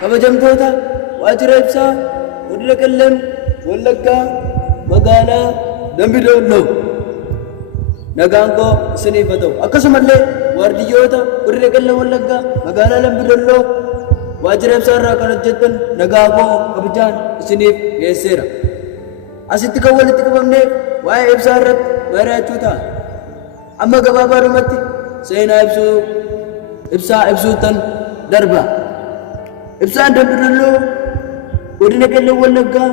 kabajamtoota waajjira ibsaa godina qellem wallaggaa magaalaa Dambidolloo nagaan koo isiniif haa ta'u. Akkasumallee waardiyyoota godina qellem wallaggaa magaalaa Dambidolloo waajjira ibsaa irraa kan hojjettan nagaa koo kabajaan isiniif dhiyeesseera. Asitti kan walitti qabamnee waa'ee ibsaa irratti mari'achuu ta'a. Amma gabaabaadhumatti seenaa ibsaa ibsuutan darba. Ibsaan Dambidolloo godina qellem wallaggaa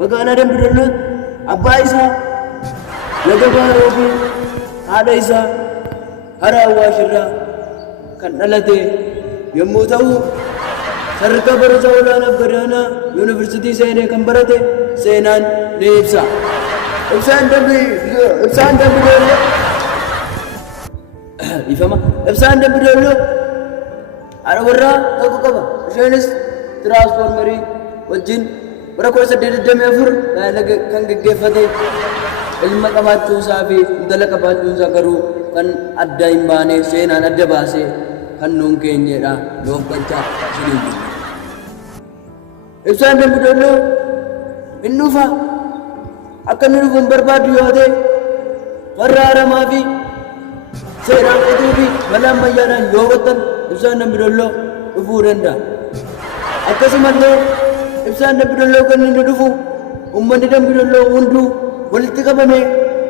magaalaa Dambidolloo abbaa isaa laga baaroo fi haadha isaa hara Awwaash irraa kan dhalate yommuu ta'u sadarkaa barumsa olaanaa gadaanaa yuunivarsiitii seenee kan barate seenaan ni ibsa. Ibsaan Dambidolloo haadha warraa tokko qaba. Isheenis tiraansfoormerii wajjin bara 1824 kan gaggeeffate ilma qabaachuusaa fi intala qabaachuusaa garuu kan adda hin baane seenaan adda baasee kan nuun keenyedha nuuf galchaa isiniin jenna. Ibsaan Dambidolloo hin dhufa akka inni dhufu hin barbaadu yoo ta'e warra haramaa fi seeraan qotuu fi mala ammayyaadhaan yoo hubattan ibsaan Dambidolloo dhufuu danda'a. Akkasumallee ibsaan Dambidolloo kan inni dhufu uummanni Dambidolloo hunduu walitti qabamee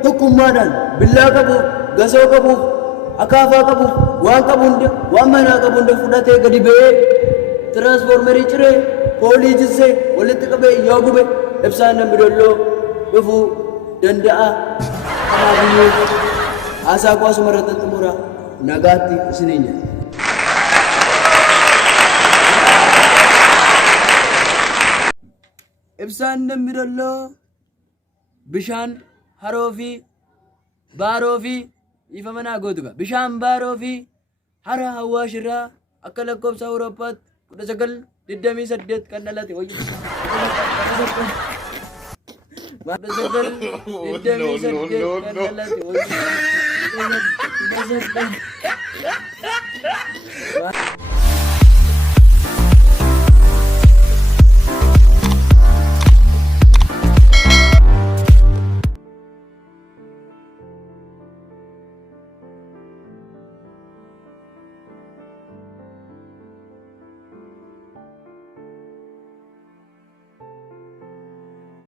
tokkummaadhaan billaa qabuuf, gasoo qabuuf, akaafaa qabuuf, waan qabu hunda, waan manaa qabu hunda fudhatee gadi ba'ee tiraansfoormerii ciree poolii jissee walitti qabee yoo gube ibsaan Dambidolloo dhufuu danda'a. Kanaafiyyuu haasaa koo asuma irratti xumura. Nagaatti isiniin jedha. Ibsaan Dambidolloo bishaan haroo fi baaroo fi ifa manaa gootu qaba. Bishaan baaroo fi hara Awwaash irraa akka lakkoofsa Awurooppaatti 1928 kan dhalate wayya. 1928 kan dhalate wayya.